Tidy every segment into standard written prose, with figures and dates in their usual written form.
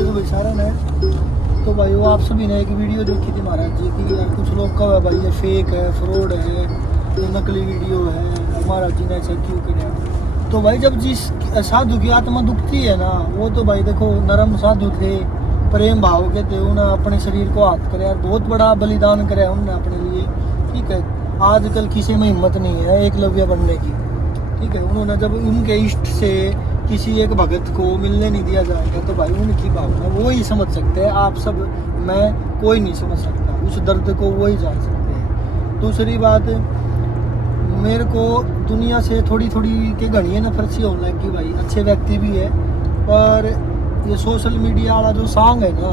राधे को बेचारा है। तो भाई वो आप सभी ने एक वीडियो देखी थी महाराज जी की, यार कुछ लोग कहा है भाई ये फेक है, फ्रॉड है, ये नकली वीडियो है, महाराज जी ने ऐसा क्यों किया। तो भाई जब जिस साधु की आत्मा दुखती है ना, वो तो भाई देखो नरम साधु थे, प्रेम भाव के थे, उन्हें अपने शरीर को हाथ करे यार, बहुत बड़ा बलिदान करे उन्होंने अपने लिए। ठीक है, आजकल किसी में हिम्मत नहीं है एकलव्य बनने की। ठीक है, उन्होंने जब उनके इष्ट से किसी एक भगत को मिलने नहीं दिया जाएगा तो भाई उनकी भावना वो ही समझ सकते हैं, आप सब, मैं, कोई नहीं समझ सकता उस दर्द को, वो ही जान सकते हैं। दूसरी बात, मेरे को दुनिया से थोड़ी थोड़ी के घड़ियाँ नफरत सी होने लगी भाई। अच्छे व्यक्ति भी है, पर ये सोशल मीडिया वाला जो सॉन्ग है ना,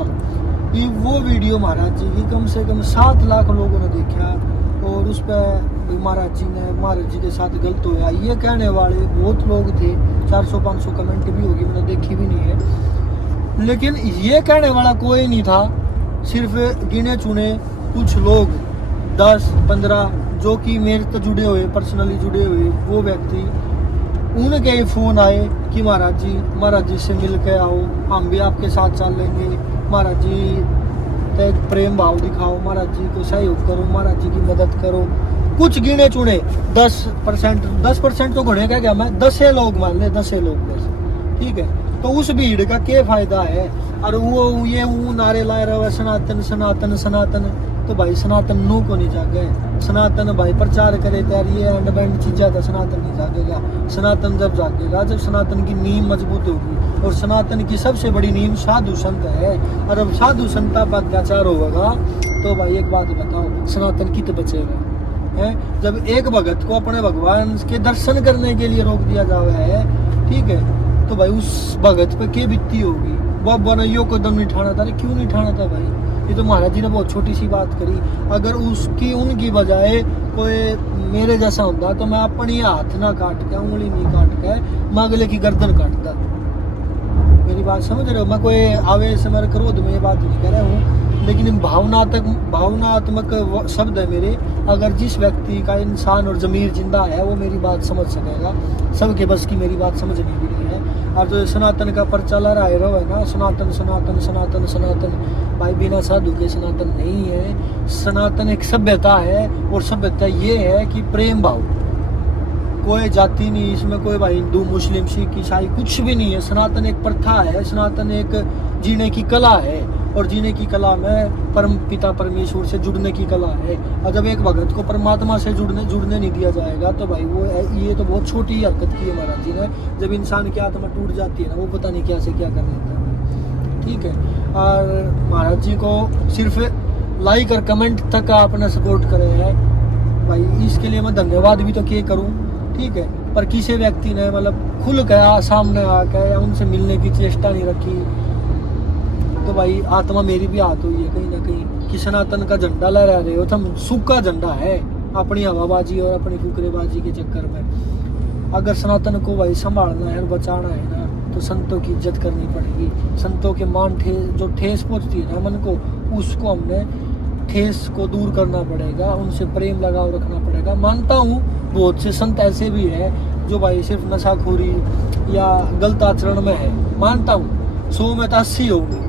ये वो वीडियो महाराज जी की कम से कम 7 लाख लोगों ने देखा, और उस पर महाराज जी के साथ गलत होया ये कहने वाले बहुत लोग थे। 400-500 कमेंट भी होगी, मैंने देखी भी नहीं है, लेकिन ये कहने वाला कोई नहीं था। सिर्फ गिने चुने कुछ लोग 10-15 जो कि मेरे से जुड़े हुए, पर्सनली जुड़े हुए वो व्यक्ति, उनके ही फ़ोन आए कि महाराज जी से मिल के आओ, हम भी आपके साथ चल लेंगे, महाराज जी एक प्रेम भाव दिखाओ, महाराज जी को सहयोग करो, महाराज जी की मदद करो। कुछ गिने चुने 10% तो घड़े क्या मैं 10 लोग मान ले, 10 लोग बस। ठीक है, तो उस भीड़ का क्या फायदा है। और वो नारे लाए रहे सनातन सनातन सनातन, तो भाई सनातन नू को नहीं जागे। सनातन भाई प्रचार करे त्यार ये एंड बैंड चीज़ा था, सनातन नहीं जागेगा। सनातन जब जागेगा जब सनातन की नींव मजबूत होगी, और सनातन की सबसे बड़ी नींव साधु संत है। और अब साधु संता पर अत्याचार होगा तो भाई एक बात बताओ, सनातन कित बचेगा है। जब एक भगत को अपने भगवान के दर्शन करने के लिए रोक दिया जावा है, ठीक है, तो भाई उस भगत पे क्या बीतती होगी। वो बनइयो कदम नहीं ठाना था, क्यों नहीं ठाना था भाई। ये तो महाराज जी ने बहुत छोटी सी बात करी। अगर उसकी उनकी बजाय कोई मेरे जैसा होता तो मैं अपनी हाथ ना काट के, उंगली नहीं काट के, मैं अगले की गर्दन काटता। मेरी बात समझ रहे हो। मैं कोई आवेश मेरे क्रोध में ये बात नहीं कह रहा हूँ, लेकिन भावनात्मक शब्द है मेरे। अगर जिस व्यक्ति का इंसान और जमीर जिंदा है वो मेरी बात समझ सकेगा, सबके बस की मेरी बात समझ नहीं रही है। और जो सनातन का पर्चा लहरा है ना, सनातन सनातन सनातन सनातन, भाई बिना साधु के सनातन नहीं है। सनातन एक सभ्यता है, और सभ्यता ये है कि प्रेम भाव, कोई जाति नहीं इसमें, कोई भाई हिंदू मुस्लिम सिख ईसाई कुछ भी नहीं है। सनातन एक प्रथा है, सनातन एक जीने की कला है, और जीने की कला में परम पिता परमेश्वर से जुड़ने की कला है। और जब एक भगत को परमात्मा से जुड़ने नहीं दिया जाएगा तो भाई वो ये तो बहुत छोटी हरकत की है महाराज जी ने। जब इंसान की आत्मा टूट जाती है ना, वो पता नहीं क्या से क्या कर लेता है। ठीक है, और महाराज जी को सिर्फ लाइक और कमेंट तक आपने सपोर्ट करे है भाई, इसके लिए मैं धन्यवाद भी तो क्या करूँ। ठीक है, पर किसी व्यक्ति ने मतलब खुल गया सामने आकर या उनसे मिलने की चेष्टा नहीं रखी, तो भाई आत्मा मेरी भी हाथ हुई है कहीं ना कहीं कि सनातन का झंडा लहरा रहे हो तुम। सूखा झंडा है अपनी हवाबाजी और अपनी फुकरेबाजी के चक्कर में। अगर सनातन को भाई संभालना है और बचाना है ना, तो संतों की इज्जत करनी पड़ेगी। संतों के जो ठेस पहुंचती है ना मन को, उसको हमने ठेस को दूर करना पड़ेगा, उनसे प्रेम लगाव रखना पड़ेगा। मानता हूँ बहुत से संत ऐसे भी है जो भाई सिर्फ नशाखोरी या गलत आचरण में है, मानता हूँ 100 में तो 80 होंगे,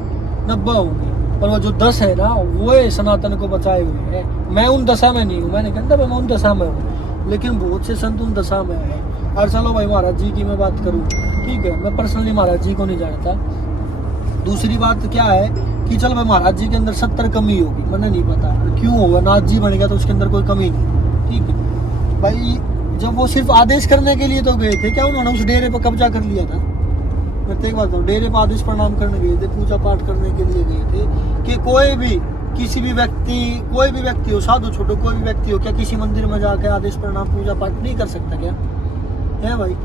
90 होंगी, पर वो जो 10 है ना, वो सनातन को बचाए हुए है। मैं उन दशा में नहीं हूँ, मैंने कहता मैं उन दशा में हूँ, लेकिन बहुत से संत उन दशा में है। और चलो भाई महाराज जी की मैं बात करूँ, ठीक है, मैं पर्सनली महाराज जी को नहीं जानता। दूसरी बात क्या है कि चलो भाई महाराज जी के अंदर 70 कमी होगी, मैंने नहीं पता क्यों होगा, नाथ जी बन गया तो उसके अंदर कोई कमी नहीं। ठीक है भाई, जब वो सिर्फ आदेश करने के लिए तो गए थे, क्या उन्होंने उस डेरे पर कब्जा कर लिया था? मैं एक बात, डेरे पर आदेश प्रणाम करने गए थे, पूजा पाठ करने के लिए गए थे कि कोई भी व्यक्ति हो, साधु छोटो कोई भी व्यक्ति हो, क्या किसी मंदिर में जाकर आदेश प्रणाम पूजा पाठ नहीं कर सकता क्या है भाई?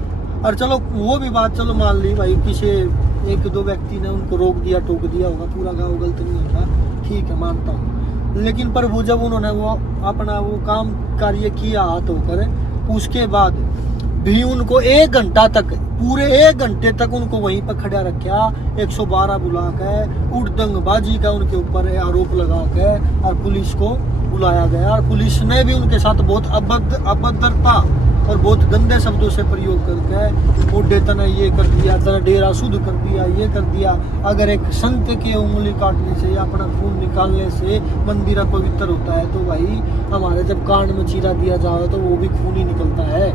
और चलो वो भी बात चलो मान ली भाई, किसी 1-2 व्यक्ति ने उनको रोक दिया, टोक दिया होगा, पूरा गाँव गलत नहीं होता, ठीक है मानता हूँ। लेकिन पर वो जब उन्होंने वो अपना वो काम कार्य किया हाथ होकर, उसके बाद भी उनको 1 घंटा तक, पूरे 1 घंटे तक उनको वहीं पर खड़ा रखा, 112 बुला के उड़दंगबाजी का उनके ऊपर आरोप लगा के और पुलिस को बुलाया गया। और पुलिस ने भी उनके साथ बहुत अभद्रता और बहुत गंदे शब्दों से प्रयोग करके है। बूढ़े तना ये कर दिया, तना डेरा शुद्ध कर दिया, ये कर दिया। अगर एक संत के उंगली काटने से या अपना खून निकालने से मंदिर पवित्र होता है, तो भाई हमारे जब कान में चीरा दिया जाए तो वो भी खून ही निकलता है।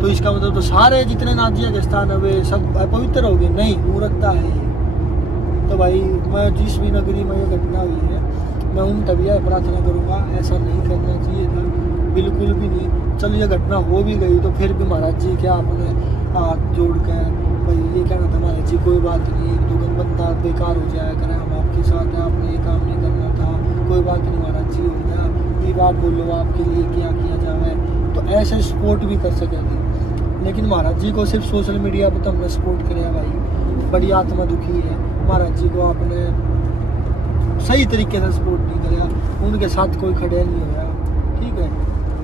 तो इसका मतलब तो सारे जितने नाजिया के स्थान है वे सब अपवित्र हो गए? नहीं, मूर्खता है। तो भाई मैं जिस भी नगरी में ये घटना हुई है, मैं उन तभी प्रार्थना करूँगा, ऐसा नहीं करना चाहिए था, बिल्कुल भी नहीं। चलो ये घटना हो भी गई तो फिर भी महाराज जी क्या आपने हाथ जोड़ कर भाई ये कहना था, महाराज जी कोई बात नहीं, एक दो बंदा बेकार हो जाया करे, हम आपके साथ हैं, आपने ये काम नहीं करना था, कोई बात नहीं महाराज जी, हो गया, ये बात बोलो आपके लिए क्या किया जाए। तो ऐसे सपोर्ट भी कर सकेंगे। लेकिन महाराज जी को सिर्फ सोशल मीडिया पर तो हमने सपोर्ट किया भाई, बड़ी आत्मा दुखी है। महाराज जी को आपने सही तरीके से सपोर्ट नहीं किया, उनके साथ कोई खड़े नहीं होया, ठीक है।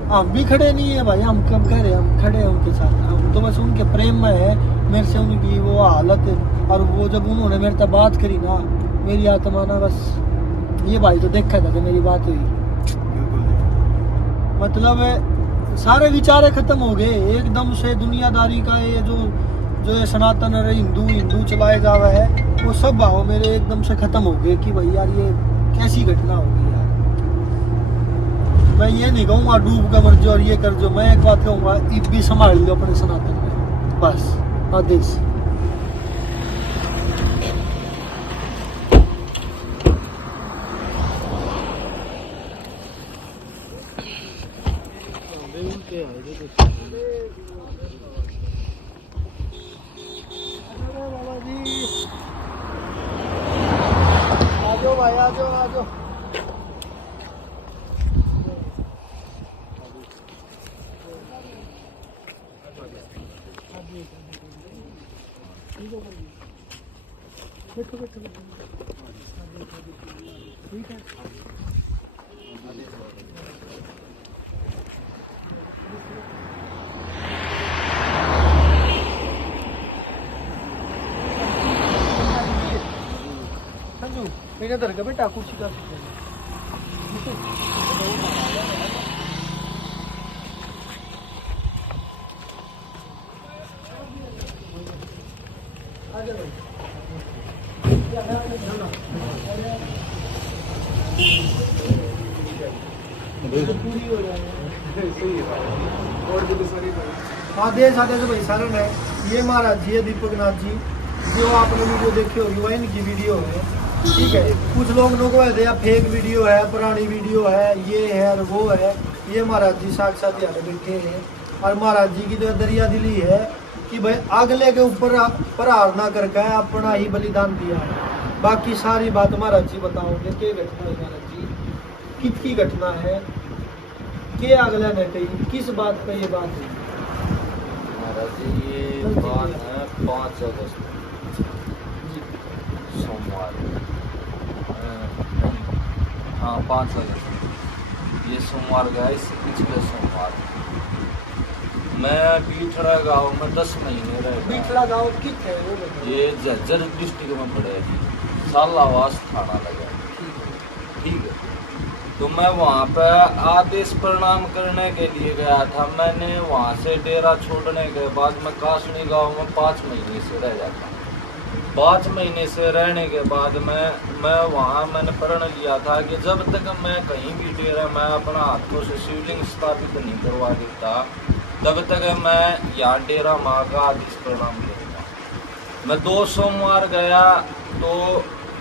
हम भी खड़े नहीं है भाई, हम कब कह रहे हैं, हम खड़े हैं उनके साथ, हम तो बस उनके प्रेम में है। मेरे से उनकी वो हालत, और वो जब उन्होंने मेरे से बात करी ना, मेरी आत्मा ना बस ये भाई तो देखा था कि मेरी बात हुई, मतलब सारे विचारे खत्म हो गए एकदम से। दुनियादारी का ये जो ये सनातन हिंदू हिंदू चलाए जा रहा है, वो सब भाव मेरे एकदम से खत्म हो गए कि भाई यार ये कैसी घटना होगी यार। मैं ये नहीं कहूँगा डूब कर मर जाओ और ये कर जो, मैं एक बात कहूँगा, ईद भी संभाल लो अपने सनातन में, बस आदेश। आजो भाई, आजो आजो। बैठो बैठो बैठो, ठीक है। संजू मेरे इधर का बेटा कुर्सी का आगे भाई पूरी हो जाए। आदेश आदेश भाई सारे ने ये महाराज जी है दीपक नाथ जी, जो आपने वीडियो देखी होगी वह इनकी वीडियो है, ठीक है। कुछ लोग को फेक वीडियो है, पुरानी वीडियो है, ये है और वो है। ये महाराज जी साक्षात यहाँ बैठे हैं, और महाराज जी की जो दरिया दिली है कि भाई अगले के ऊपर प्रहार ना करके अपना ही बलिदान दिया है। बाकी सारी बात महाराज जी बताओगे क्या घटना है, महाराज जी कितनी घटना है, के अगले ने कही, किस बात पे ये बात है महाराज जी? ये बात है 5 अगस्त सोमवार, हाँ 5 अगस्त ये सोमवार गया, इससे पिछले सोमवार मैं बीठड़ा गांव में 10 महीने रह गया। बीठड़ा गाँव कित है वो बताओ। ये झज्जर डिस्ट्रिक्ट में पड़े, सालावास थाना लगा, ठीक है। तो मैं वहाँ पे आदेश प्रणाम करने के लिए गया था। मैंने वहाँ से डेरा छोड़ने के बाद मैं कासनी गांव में 5 महीने से रह जाता। 5 महीने से रहने के बाद मैं वहाँ मैंने प्रण लिया था कि जब तक मैं कहीं भी डेरा मैं अपना हाथों से शिवलिंग स्थापित नहीं करवा देता, तब तक मैं यहाँ डेरा माँ का आदेश प्रणाम करूँगा। मैं 2 सोमवार गया तो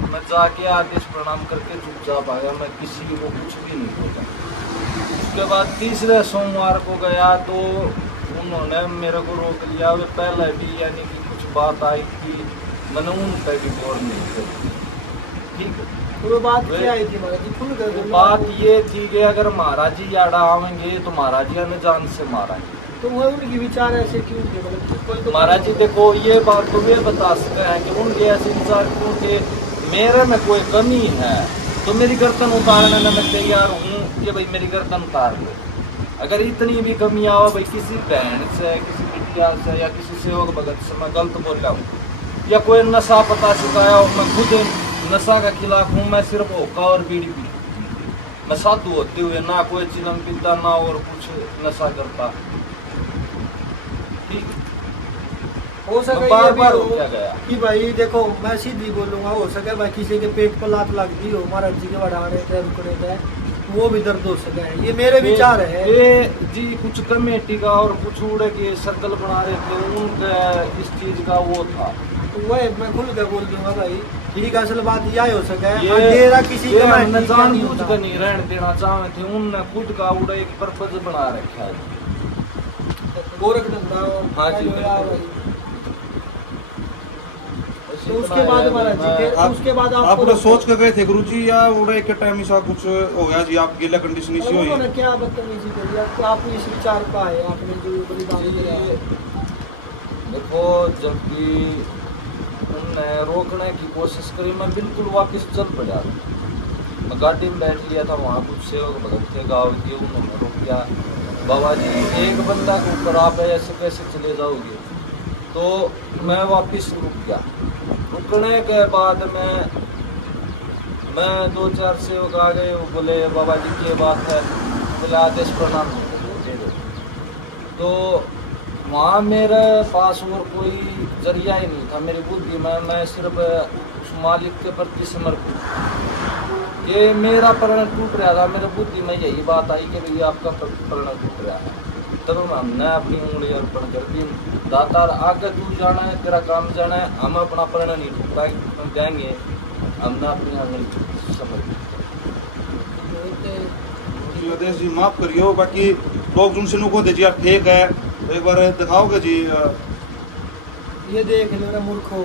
मैं जाके आदेश प्रणाम करके चुपचाप आ गया, मैं किसी को कुछ भी नहीं बोला। उसके बाद तीसरे सोमवार को गया तो उन्होंने मेरे को रोक लिया। वे पहले भी यानी कि कुछ बात आई थी, मैंने उन पर भी गौर नहीं करी, ठीक है। तो वो बात क्या आई थी महाराज जी, खुल कर बात ये थी कि अगर महाराज जी याडा आवेंगे तो महाराज जी ने जान से मारेंगे। तो वो उनकी विचार ऐसे क्यों थे, मतलब कोई तो महाराज जी देखो ये बात तो वे बता सकते हैं कि उनके ऐसे विचार क्यों थे। मेरे में कोई कमी है तो मेरी गर्दन उतारने में मैं तैयार हूँ कि भाई मेरी गर्दन उतार लो। अगर इतनी भी कमी आओ भाई किसी बहन से, किसी बिटिया से या किसी सेवक भगत से मैं गलत बोल रहा हूँ या कोई नशा पता चुकाया हो, मैं खुद नशा का खिलाफ हूँ। मैं सिर्फ होका और बीड़ी पी, मैं साधु होते हुए ना कोई चिलम पीता ना और कुछ नशा करता। ठीक है। हो सके मैं ये बार भी बार हो क्या गया कि भाई देखो मैं सीधी बोलूंगा, हो सके भाई किसी के पेट पर लात लग दी हो महाराज जी के बढ़ाने के रुकने के, वो भी दर्द हो सके है, ये मेरे विचार है। ये जी कुछ कमेटी का और कुछ उड़े के सर्कल बना रहे थे, उनका इस चीज का वो था। तो वह मैं खुल कर बोल दूंगा भाई, ठीक असल बात यह हो सके ये अंधेरा किसी ये का हमने ठीक नहीं जानबूझ होता। कर नहीं रहने देना चाहे थे, उनने खुद का उड़ा एक पर्पज बना रखा है। गोरख धंधा और हाँ जी, क्या जो है बिल्कुल। भाई। तो उसके बाद महाराज जी फिर उसके बाद आप आपको पूरा सोच के गए थे गुरुजी, या उड़े के टाइम ऐसा कुछ हो गया जी, आप गिला कंडीशन इसी हुई? उन्होंने क्या बदतमीजी करी, आप इस विचार पर आए, आपने जो बड़ी बात ये देखो, जब भी उनने रोकने की कोशिश करी, मैं बिल्कुल वापस चल पड़ा। मैं गाड़ी में बैठ लिया था, वहाँ कुछ सेवक भगत थे गाँव के, उन्होंने रोक दिया। बाबा जी एक बंदा के ऊपर आप ऐसे कैसे चले जाओगे? तो मैं वापस रुक गया। रुकने के बाद मैं 2-4 सेवक आ गए, वो बोले बाबा जी की बात है, बोले आदेश प्रणाम दे दो। तो वहाँ मेरे पास और कोई जरिया ही नहीं था, मेरी बुद्धि में मैं सिर्फ उस मालिक के प्रति समर्पित। ये मेरा प्रण टूट रहा था, मेरे बुद्धि में यही बात आई कि भैया आपका प्रण टूट रहा है। तब हमने अपनी उंगली अर्पण कर दी, दातार आगे तू जाना है, तेरा काम जाना है, हम अपना प्रण नहीं टूटा जाएंगे। हमने अपनी उंगली समर्पित। जी आदेश जी माफ करियो, बाकी लोग जिनसे नुको दे जी आप ठीक है, तो एक बार दिखाओगे जी? ये देख लो ना मूर्खो।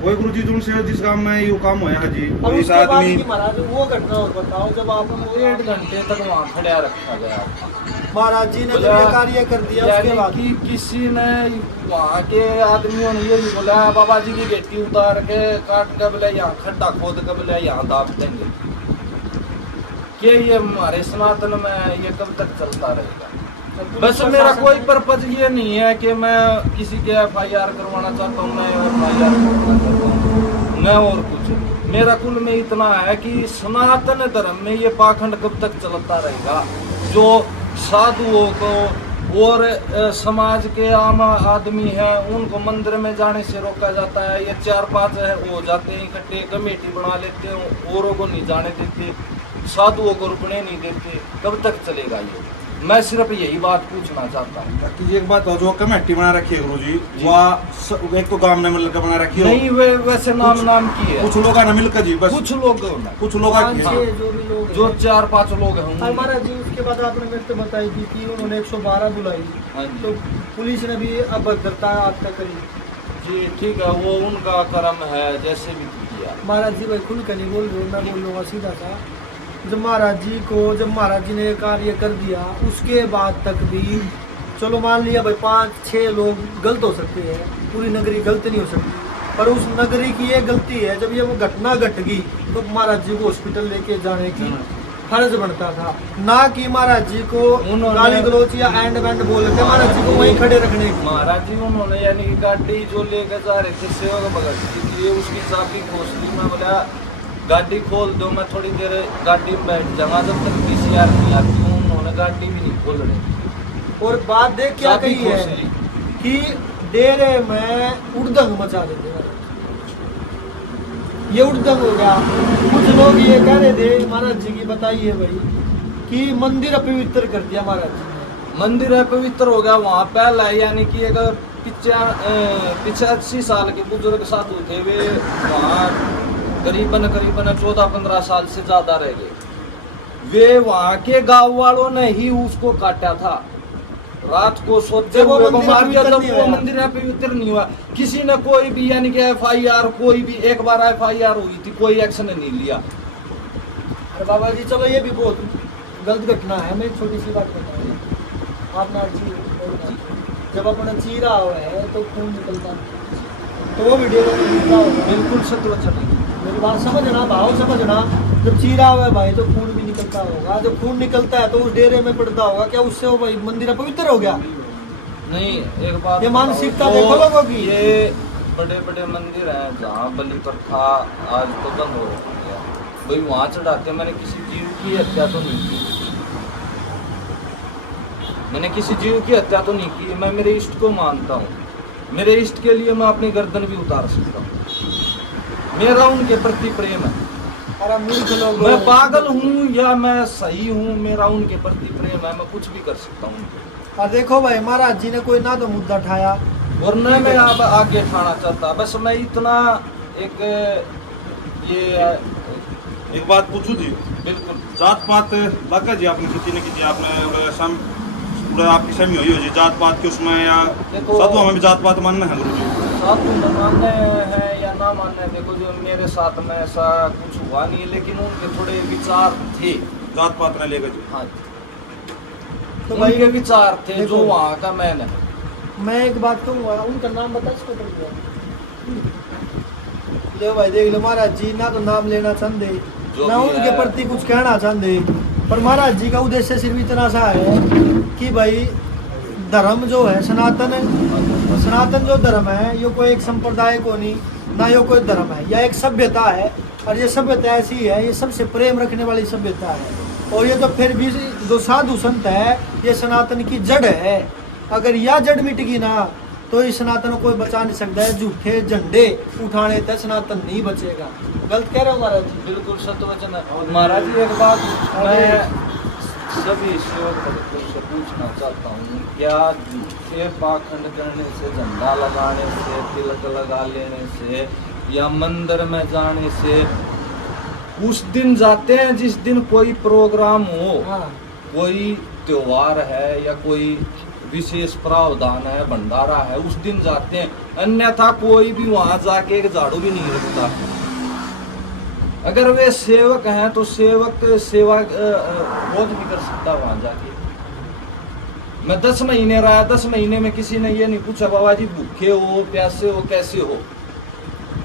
वही गुरुजी जिनसे जिस काम में ये काम होया है जी, अब कोई उसके बाद आदमी की महाराज वो घटना और बताओ, जब आपको 1 घंटे तक वहाँ खड़ा रखा गया। महाराज जी ने जब ये कार्य कर दिया उसके यानी बाद कि किसी ने वहाँ के आदमियों ने ये भी बोला बाबा जी की गेटी उतार के काट के बोले यहाँ खड्डा खोद के बोले यहाँ दाब देंगे। कि ये हमारे सनातन में ये कब तक चलता रहेगा? बस मेरा कोई पर्पज ये नहीं है कि मैं किसी के FIR करवाना चाहता हूँ, मैं FIR करवाना चाहता हूँ, मैं और कुछ। मेरा कुल में इतना है कि सनातन धर्म में ये पाखंड कब तक चलता रहेगा, जो साधुओं को और समाज के आम आदमी हैं उनको मंदिर में जाने से रोका जाता है। ये 4-5 हो जाते हैं इकट्ठे, कमेटी बना लेते हैं, औरों को नहीं जाने देते, साधुओं को रुकने नहीं देते। कब तक चलेगा ये? मैं सिर्फ यही बात पूछना चाहता हूँ। बाकी एक बात हो, जो कमेटी बना रखी है गुरुजी, वह एक तो गांव ने मिलकर बना रखी है, नहीं वे वैसे नाम की है, कुछ लोग ना मिलकर जी, बस कुछ लोग कुछ लोग पाँच की छह है। जो भी लोग जो हैं। 4-5 लोग हैं और महाराज जी उसके बाद आपने मेरे को बताई थी कि उन्होंने 112 बुलाई, हाँ तो जी पुलिस ने भी अभद्रता आपका करी। जी ठीक है, वो उनका कर्म है, जैसे भी किया। महाराज जी भाई खुल कर नहीं बोल रहे हो, मैं बोल लूँगा सीधा सा। जब महाराज जी ने ये कार्य कर दिया उसके बाद तक भी चलो मान लिया भाई 5-6 लोग गलत हो सकते हैं, पूरी नगरी गलत नहीं हो सकती, पर उस नगरी की ये गलती है जब ये वो घटना घट गई तो महाराज जी को हॉस्पिटल लेके जाने की फर्ज बनता था, ना कि महाराज जी को उन्होंने- गाली गलोच या एंड बैंड बोल के महाराज जी को वहीं खड़े रखने की। महाराज जी उन्होंने यानी कि गाड़ी जो लेकर जा रहे थे सेवक भगत जी की, उसकी चाबी खोस ली। मैं बोला गाड़ी खोल दो, मैं थोड़ी देर गाड़ी में बैठ जाऊंगा जब तक PCR नहीं आती। उन्होंने गाड़ी भी नहीं खोल रही और बात देख क्या चाबी कही है खोस ली। कि डेरे में उड़दंग मचा देते हैं। ये उड़दंग हो गया। कुछ लोग ये कह रहे थे महाराज जी की बताइए भाई कि मंदिर अपवित्र कर दिया महाराज जी ने। मंदिर है पवित्र हो गया वहाँ पहला, यानी कि अगर 85 साल के बुजुर्ग साधु थे, वे वहाँ करीबन 14-15 साल से ज्यादा रह गए। वे वहाँ के गांव वालों ने ही उसको काटा था, रात को सोते जब वो हुए मंदिर मार दिया, पवित्र जब नहीं वो हुआ। मंदिर है पवित्र नहीं हुआ। किसी ने कोई भी यानी कि FIR, कोई भी एक बार FIR हुई थी, कोई एक्शन नहीं लिया। अरे बाबा जी चलो ये भी बहुत गलत घटना है। मैं एक छोटी सी बात बता रहा हूँ, आप ना जब अपना चीरा हुआ है तो खून निकलता है, तो वो वीडियो बिल्कुल सत्य चलेगी। मेरी बात समझना, भाव समझना। जब चीरा हुआ है भाई तो खून भी निकलता होगा, जब खून निकलता है तो उस डेरे में पड़ता होगा, क्या उससे वो भाई मंदिर अपवित्र हो गया? नहीं एक बात ये बताओ, मानसिकता जो देखो लोगों की। ये बड़े बड़े मंदिर हैं जहाँ बलि प्रथा आज तो बंद हो रही है, भाई वहाँ चढ़ाते। मैंने किसी जीव की हत्या तो नहीं की, मैंने किसी जीव की हत्या तो नहीं की, मैं मेरे इष्ट को मानता हूँ, मेरे इष्ट के लिए मैं अपनी गर्दन भी उतार सकता हूँ, मेरा उनके प्रति प्रेम है। अरे मूर्ख लोग, मैं पागल हूँ या मैं सही हूँ, मेरा उनके प्रति प्रेम है, मैं कुछ भी कर सकता हूँ। और देखो भाई महाराज जी ने कोई ना तो मुद्दा उठाया और न मैं अब आगे ठाना चाहता, बस मैं इतना एक ये एक बात पूछूं जी, बिल्कुल जात पात लगा जी आपने किसी न किसी आपने सम पूरा आपकी सहमी हुई हो जी जात पात के उसमें, या देखो- साधुओं में भी जात पात मानना है गुरु जी? साथ में मानने हैं या ना मानने, देखो जो मेरे साथ में ऐसा कुछ हुआ नहीं, लेकिन उनके थोड़े विचार थे। जात पात ने लेकर जी? हाँ, तो तो भाई उनके विचार थे देखो, जो वहाँ का मैंने। मैं एक बात कहूँगा, उनका नाम बता इसको पड़ गया। लो भाई देख लो महाराज जी ना तो नाम लेना चाहते जो ना भी उनके है। प्रति कुछ कहना चाहते, पर महाराज जी का उद्देश्य सिर्फ इतना सा है कि भाई धर्म जो है सनातन जो धर्म है ये कोई एक संप्रदाय को नहीं, ना ये कोई धर्म है, यह एक सभ्यता है। और ये सभ्यता ऐसी है, ये सबसे प्रेम रखने वाली सभ्यता है। और ये तो फिर भी जो साधु संत है ये सनातन की जड़ है। अगर यह जड़ मिट गई ना तो इस सनातन को कोई बचा नहीं सकता है। झूठे झंडे उठाने तक सनातन नहीं बचेगा। गलत कह रहे हो महाराज जी? बिल्कुल सत्य वचन है महाराज जी। एक बात मैं सभी सेवक भक्तों से पूछना चाहता हूँ, क्या झूठे पाखंड करने से, झंडा लगाने से, तिलक लगा लेने से या मंदिर में जाने से उस दिन जाते हैं जिस दिन कोई प्रोग्राम हो, हाँ कोई त्योहार है या कोई विशेष प्रावधान है, भंडारा है, उस दिन जाते हैं, अन्यथा कोई भी वहां जाके एक झाड़ू भी नहीं रखता। अगर वे सेवक हैं तो सेवक सेवा रोज भी कर सकता वहां जाके। मैं 10 महीने रहा, 10 महीने में किसी ने ये नहीं पूछा बाबा जी भूखे हो, प्यासे हो, कैसे हो।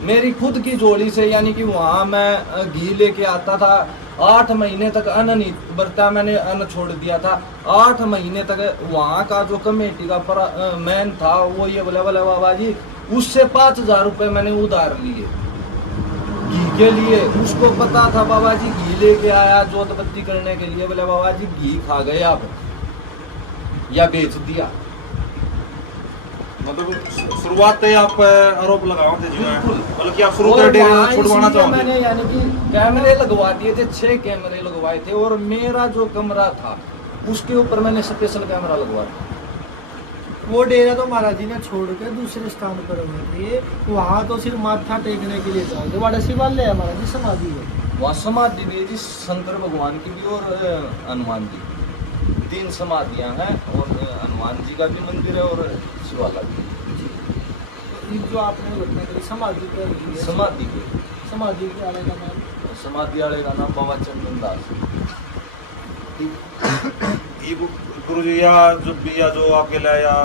मेरी खुद की जोड़ी से, यानी कि वहां मैं घी लेके आता था, 8 महीने तक अन्न नहीं बरता, मैंने अन्न छोड़ दिया था। 8 महीने तक वहां का जो कमेटी का मैन था वो ये बोला बाबा जी उससे 5,000 रुपये मैंने उधार लिए घी के लिए। उसको पता था बाबा जी घी लेके आया जोत बत्ती करने के लिए, बोले बाबा जी घी खा गए आप या बेच दिया। मतलब शुरुआत से आप आरोप लगाओ थे जी, बिल्कुल। मतलब कि आप शुरू और कर दिए, वहाँ छुड़वाना इसलिए चाहते मैंने यानी कि कैमरे लगवा दिए थे, 6 कैमरे लगवाए थे, और मेरा जो कमरा था उसके ऊपर मैंने स्पेशल कैमरा लगवा दिया। वो डेरा तो महाराज जी ने छोड़ के दूसरे स्थान पर हुए थे, वहाँ तो सिर्फ माथा टेकने के लिए जाओगे। बड़ा शिवालय है महाराज जी, समाधि है वहाँ समाधि भी है जी, शंकर भगवान की भी और हनुमान जी, 3 समाधियाँ हैं, और हनुमान जी का भी मंदिर है और शिवाला भी। ये जो आपने घटना करी समाधि पर हुई है, समाधि के समाधि के वाले का नाम समाधि वाले का नाम बाबा चंदन दास। ये गुरु जी या जो आपके लिए या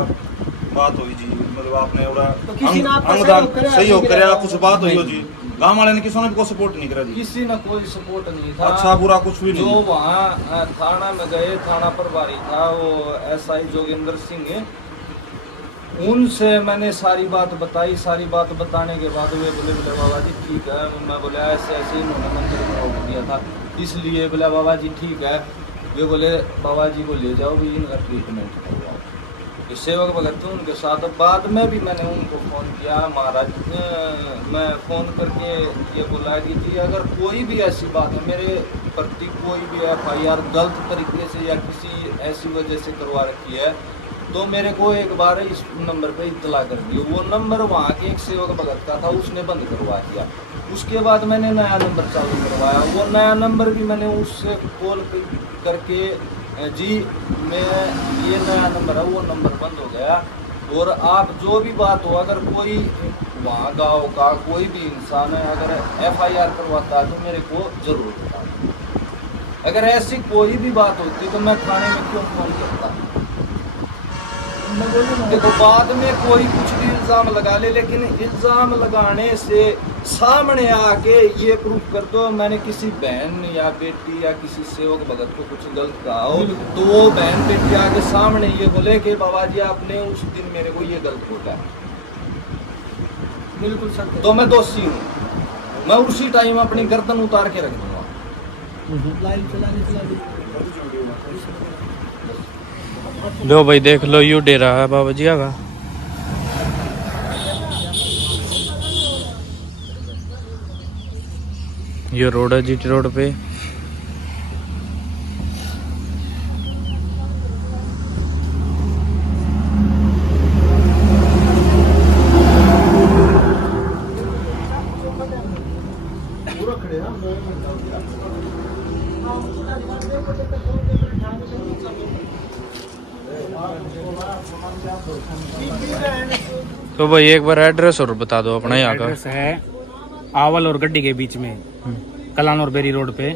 बात हुई जी, मतलब आपने उड़ा तो किसी ने आपका अंगदान सहयोग करे, सही हो आपके करे, लिए? कुछ बात हुई हो जी, गांव वाले ने किसी ने भी कोई सपोर्ट नहीं करा जी? किसी ने कोई सपोर्ट नहीं था। अच्छा बुरा कुछ भी जो नहीं? वहाँ थाना में गए, थाना प्रभारी था वो SI जोगेंद्र सिंह है, उनसे मैंने सारी बात बताई। सारी बात बताने के बाद वे बोले बाबा जी ठीक है। मैं बोले ऐसे ऐसे इन्होंने मंदिर में रोक दिया था, इसलिए बोला बाबा जी ठीक है। वे बोले बाबा जी को ले जाओ भी, इनका ट्रीटमेंट करवाओ। जो सेवक भगत थे उनके साथ बाद में भी मैंने उनको फ़ोन किया। महाराज मैं फ़ोन करके ये बोला कि अगर कोई भी ऐसी बात है मेरे प्रति, कोई भी FIR गलत तरीके से या किसी ऐसी वजह से करवा रखी है, तो मेरे को एक बार इस नंबर पे इत्तला कर दियो। वो नंबर वहाँ के एक सेवक भगत का था, उसने बंद करवा दिया। उसके बाद मैंने नया नंबर चालू करवाया। वो नया नंबर भी मैंने उससे कॉल करके जी मैं ये नया नंबर है, वो नंबर बंद हो गया। और आप जो भी बात हो, अगर कोई वहाँ गाँव का कोई भी इंसान है अगर FIR करवाता है तो मेरे को ज़रूर बताना। अगर ऐसी कोई भी बात होती तो मैं थाने में क्यों फ़ोन करता। मैं बोलूँ देखो बाद में कोई कुछ भी इल्ज़ाम लगा ले, लेकिन इल्ज़ाम लगाने से सामने आके ये प्रूफ कर दो मैंने किसी बहन या बेटी या किसी सेवक भगत को कुछ गलत कहा हो, तो वो बहन बेटी आके सामने ये बोले कि बाबा जी आपने उस दिन मेरे को ये गलत बोला, बिल्कुल सत्य। तो मैं दोषी हूँ। मैं उसी टाइम अपनी गर्दन उतार के रख दूंगा। लाइव चला दी लो भाई देख लो, यू डेरा है बाबा जी का। ये रोड है जीटी रोड पे। तो भाई एक बार एड्रेस और बता दो अपना यहाँ का। एड्रेस है आवल और गड्डी के बीच में, कलान और बेरी रोड पे।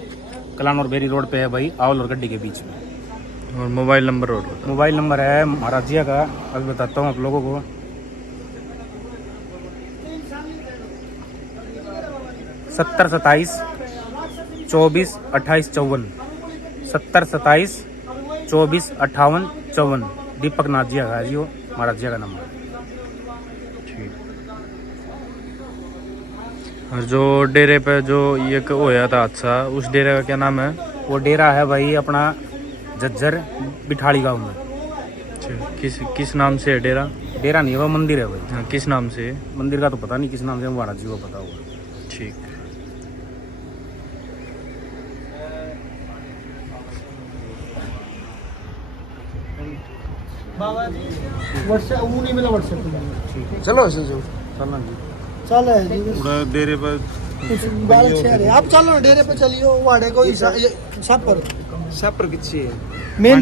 कलान और बेरी रोड पे है भाई, आवल और गड्डी के बीच में। और मोबाइल नंबर और बता। मोबाइल नंबर है महाराज जिया का, अभी बताता हूँ आप लोगों को। 7027 24 28 54। 7027 24 58 54। दीपक नाथ जिया का है जी, वो महाराज जिया का नंबर। और जो डेरे पे जो ये होया था हादसा, उस डेरे का क्या नाम है? वो डेरा है भाई अपना जज्जर बिठाड़ी गांव में। किस नाम से है डेरा? डेरा नहीं है, वो मंदिर है भाई। हाँ, किस नाम से है? मंदिर का तो पता नहीं किस नाम से, महाराज जी को पता होगा। ठीक। बाबा जी व्हाट्सएप वो नहीं मिला, व्हाट्सएप पे चलो ऐसे जो चलना जी। चल है जी बस। पूरा डेरे पर कुछ बालक शहर है, आप चलो डेरे पे चलियो वाड़े को सब पर सपर किच्छी है मेन